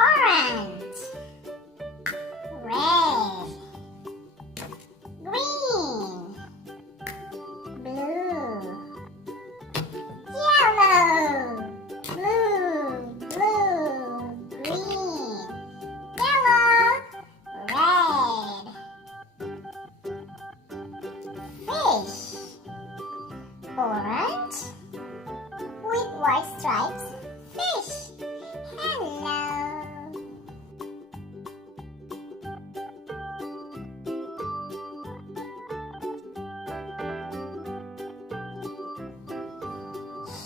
Orange, red, green, blue, yellow, blue, green, yellow, red. Fish, orange, with white stripes. Fish. Hello.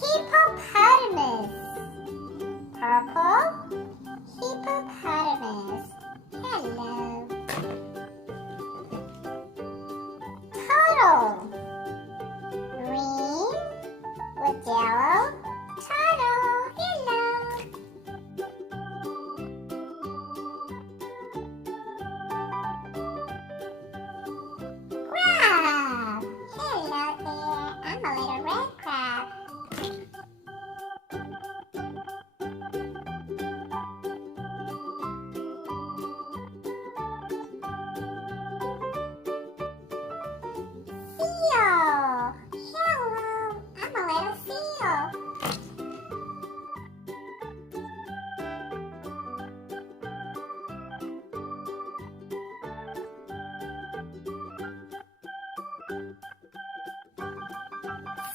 Hippopotamus. Purple. Hippopotamus. Hello. Turtle. Green with yellow. Turtle. Hello. Crab. Hello there. I'm a little red crab. Seal. Hello. I'm a little seal.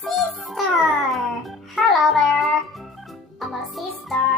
Sea star. Hello there. I'm a sea star.